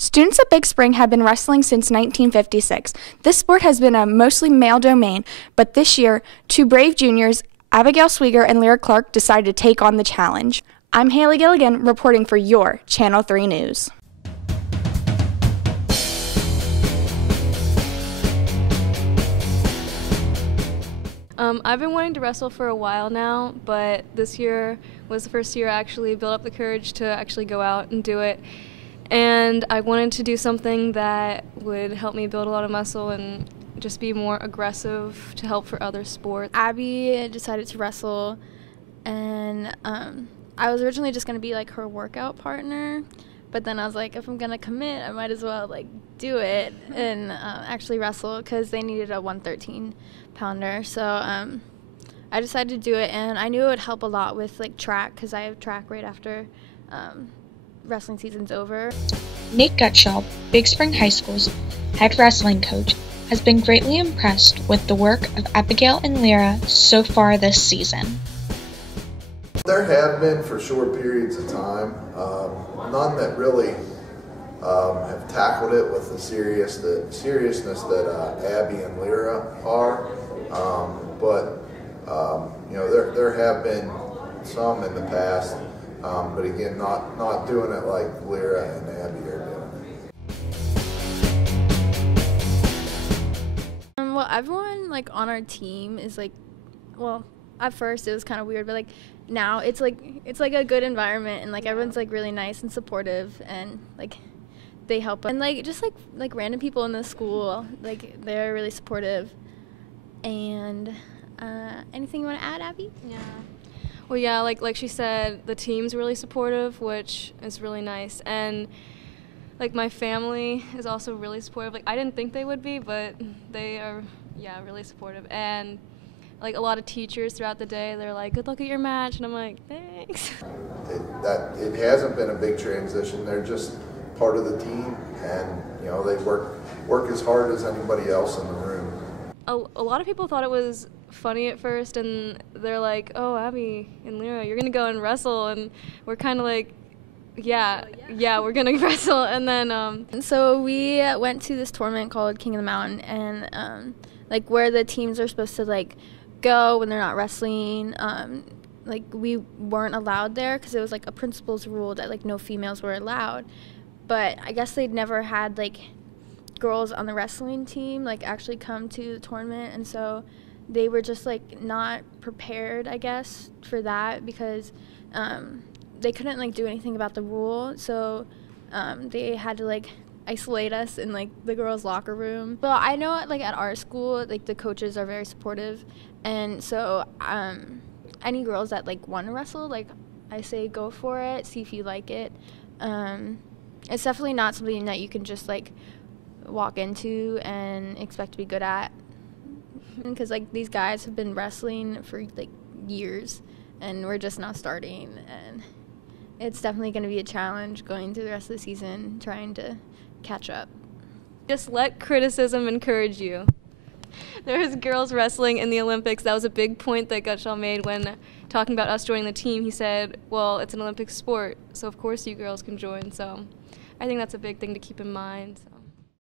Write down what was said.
Students at Big Spring have been wrestling since 1956. This sport has been a mostly male domain, but this year, two brave juniors, Abigail Sweeger and Lyra Clark, decided to take on the challenge. I'm Hailey Gilligan, reporting for your Channel 3 News. I've been wanting to wrestle for a while now, but this year was the first year I actually built up the courage to actually go out and do it. And I wanted to do something that would help me build a lot of muscle and just be more aggressive to help for other sports. Abby decided to wrestle, and I was originally just going to be like her workout partner, but then I was like, if I'm going to commit, I might as well like do it and actually wrestle, because they needed a 113-pounder. So I decided to do it, and I knew it would help a lot with like track, because I have track right after wrestling season's over. Nate Gutschall, Big Spring High School's head wrestling coach, has been greatly impressed with the work of Abigail and Lyra so far this season. There have been, for short periods of time, none that really have tackled it with the seriousness that Abby and Lyra are. But you know, there have been some in the past, but again, not doing it like Lyra and Abby are doing it. Well, everyone like on our team is like, well, at first it was kind of weird, but like now it's like a good environment, and like everyone's like really nice and supportive, and like they help us. And like just like random people in the school, like they're really supportive. And anything you want to add, Abby? Yeah. Well, yeah, like she said, the team's really supportive, which is really nice. And like my family is also really supportive. Like I didn't think they would be, but they are, yeah, really supportive. And like a lot of teachers throughout the day, they're like, good luck at your match, and I'm like, thanks. It hasn't been a big transition. They're just part of the team, and you know, they work as hard as anybody else in the room. A lot of people thought it was funny at first, and they're like, oh, Abby and Lyra, you're gonna go and wrestle, and we're kind of like, yeah, we're gonna wrestle. And then so we went to this tournament called King of the Mountain, and like where the teams are supposed to like go when they're not wrestling. Like we weren't allowed there because it was like a principal's rule that like no females were allowed. But I guess they'd never had like girls on the wrestling team like actually come to the tournament, and so they were just like not prepared, I guess, for that, because they couldn't like do anything about the rule. So they had to like isolate us in like the girls' locker room. Well, I know like at our school, like the coaches are very supportive, and so any girls that like want to wrestle, like I say go for it, see if you like it. It's definitely not something that you can just like walk into and expect to be good at, because like these guys have been wrestling for like years, and we're just now starting, and it's definitely going to be a challenge going through the rest of the season trying to catch up. Just let criticism encourage you. There was girls wrestling in the Olympics. That was a big point that Gutschall made when talking about us joining the team. He said, well, it's an Olympic sport, so of course you girls can join. So I think that's a big thing to keep in mind. So.